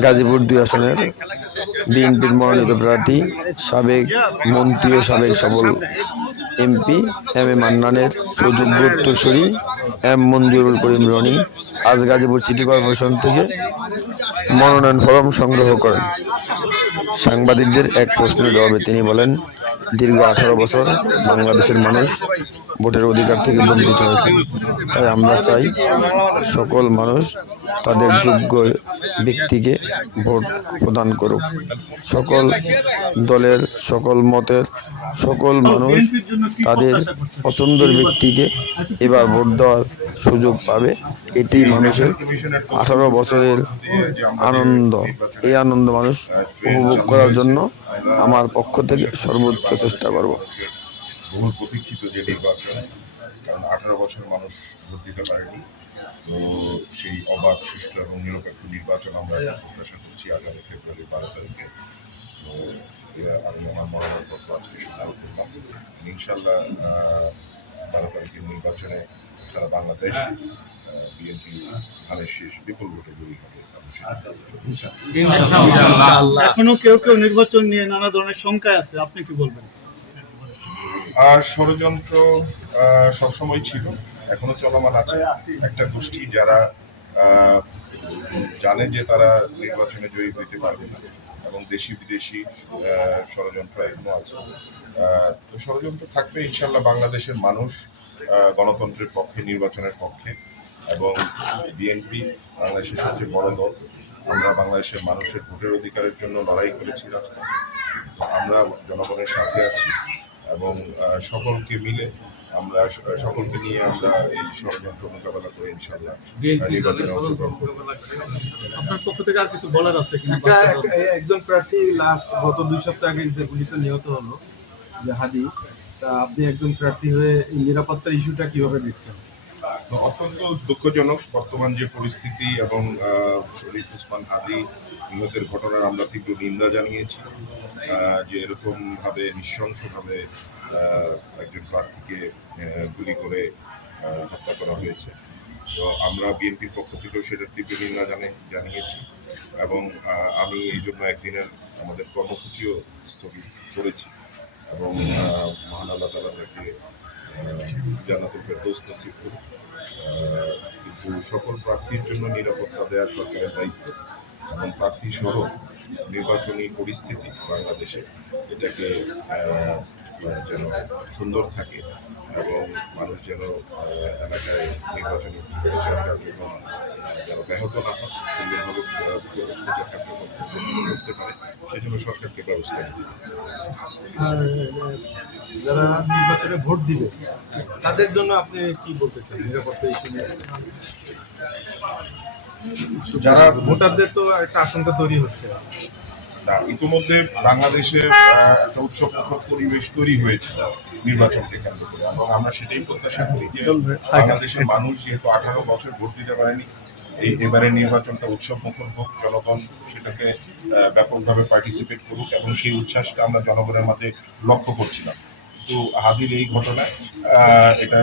গাজীপুর ২ আসনের বিএনপির মনোনীত প্রার্থী সাবেক মন্ত্রী ও সাবেক সফল এমপি এম এ মান্নানের সুযোগ্য উত্তরসূরি এম মঞ্জুরুল করিম রনি আজ গাজীপুর সিটি কর্পোরেশন থেকে মনোনয়ন ফরম সংগ্রহ করেন। সাংবাদিকদের এক প্রশ্নের জবাবে তিনি বলেন, দীর্ঘ 18 বছর বাংলাদেশের মানুষ ভোটের অধিকার থেকে বঞ্চিত হয়েছে। তাই আমরা চাই সকল মানুষ তাদের যোগ্য ব্যক্তিকে ভোট প্রদান করুক। সকল দলের, সকল মতের, সকল মানুষ তাদের পছন্দের ব্যক্তিকে এবার ভোট দেওয়ার সুযোগ পাবে। এটি মানুষের 18 বছরের আনন্দ। এই আনন্দ মানুষ উপভোগ করার জন্য আমার পক্ষ থেকে সর্বোচ্চ চেষ্টা করব। বহুল প্রতীক্ষিত যে নির্বাচন, কারণ 18 বছর মানুষ ভোট দিতে পারেনি, তো সেই অবাধ, সুষ্ঠু এবং নিরপেক্ষ নির্বাচন আমরা প্রত্যাশা করছি আগামী ফেব্রুয়ারি 12 তারিখে। তো আমি আমার মনোনয়নপত্র আজকে সংগ্রহ করলাম। ইনশাল্লাহ 12 তারিখের নির্বাচনে সারা বাংলাদেশ বিএনপি ধানের শীষ বিপুল ভোটে জয়ী হবে। এখনো কেউ কেউ নির্বাচন নিয়ে নানা ধরনের শঙ্কায় আছে, আপনি কি বলবেন? ষড়যন্ত্র সবসময় ছিল, এখনো চলমান আছে। একটা গোষ্ঠী যারা জানে যে তারা নির্বাচনে জয়ী হইতে পারবে না এবং দেশি বিদেশি ষড়যন্ত্র এখনো আছে। তো ষড়যন্ত্র থাকবে। ইনশাল্লাহ বাংলাদেশের মানুষ গণতন্ত্রের পক্ষে, নির্বাচনের পক্ষে, এবং বিএনপি বাংলাদেশের সবচেয়ে বড় দল। আমরা বাংলাদেশের মানুষের ভোটের অধিকারের জন্য লড়াই করেছি রাজপথে। তো আমরা জনগণের সাথে আছি এবং সকলকে মিলে আমরা সকলকে নিয়ে আমরা এই ষড়যন্ত্র মোকাবেলা করে ইনশাল্লাহ নির্বাচনে অংশগ্রহণ করব। আপনার পক্ষ থেকে আর কিছু বলার আছে কিনা? একজন প্রার্থী গত 2 সপ্তাহ আগে যে গুলিতে নিহত হলো, যে হাদি, তা আপনি একজন প্রার্থী হয়ে এই নিরাপত্তার ইস্যুটা কিভাবে দেখছেন? অত্যন্ত দুঃখজনক বর্তমান যে পরিস্থিতি, এবং শরীফ ওসমান হাদি নিহতের ঘটনার আমরা তীব্র নিন্দা জানিয়েছি। যে এরকম ভাবে নৃশংসভাবে একজন প্রার্থীকে গুলি করে হত্যা করা হয়েছে। তো আমরা বিএনপির পক্ষ থেকেও সেটার তীব্র নিন্দা জানিয়েছি এবং আমি এই জন্য একদিনের আমাদের কর্মসূচিও স্থগিত করেছি এবং মহান আল্লাহ তাআলা তাকে জান্নাতুল ফেরদৌস নসিব করুন। কিন্তু সকল প্রার্থীর জন্য নিরাপত্তা দেওয়া সরকারের দায়িত্ব এবং প্রার্থী সহ নির্বাচনী পরিস্থিতি বাংলাদেশে এটাকে যেন সুন্দর থাকে এবং মানুষ যেন এলাকায় নির্বাচনী প্রচার কার্যক্রম যেন ব্যাহত না হয়, সুন্দরভাবে প্রচার কার্যক্রম করতে পারে, সেজন্য সরকারকে ব্যবস্থা নিতে হবে। যারা নির্বাচনে ভোট দিবে তাদের জন্য আপনি কি বলতে চান নিরাপত্তা ইস্যু নিয়ে? যারা ভোটারদের তো একটা আশঙ্কা তৈরি হচ্ছে। ইতিমধ্যে বাংলাদেশে একটা উৎসবমুখর পরিবেশ তৈরি হয়েছে নির্বাচনকে কেন্দ্র করে, এবং আমরা সেটাই প্রত্যাশা করি যে বাংলাদেশের মানুষ যেহেতু 18 বছর ভোট দিতে পারেনি, এবারে নির্বাচনটা উৎসবমুখর হোক, জনগণ সেটাকে ব্যাপকভাবে পার্টিসিপেট করুক, এবং সেই উচ্ছ্বাসটা আমরা জনগণের মাঝে লক্ষ্য করছিলাম। তো হাদির এই ঘটনায় এটা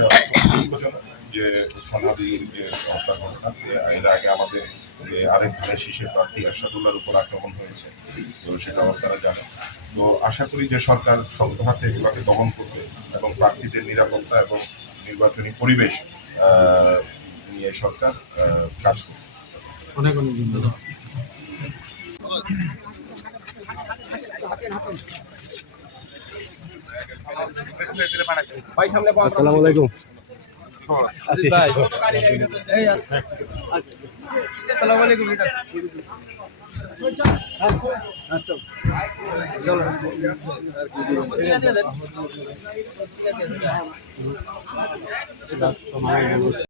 দুঃখজনক যে ওসমান হাদির যে হত্যার ঘটনা, এর আগে আমাদের যে আরেক ধানের শীষের প্রার্থী আশাদুল্লাহর উপর আক্রমণ হয়েছে, তো সেটা আপনারা জানেন। তো আশা করি যে সরকার শক্ত হাতে এগুলোকে দমন করবে এবং প্রার্থীদের নিরাপত্তা এবং নির্বাচনী পরিবেশ নিয়ে সরকার কাজ করবে। অনেক অনেক ধন্যবাদ। আসসালামু আলাইকুম। আসসালামু আলাইকুম।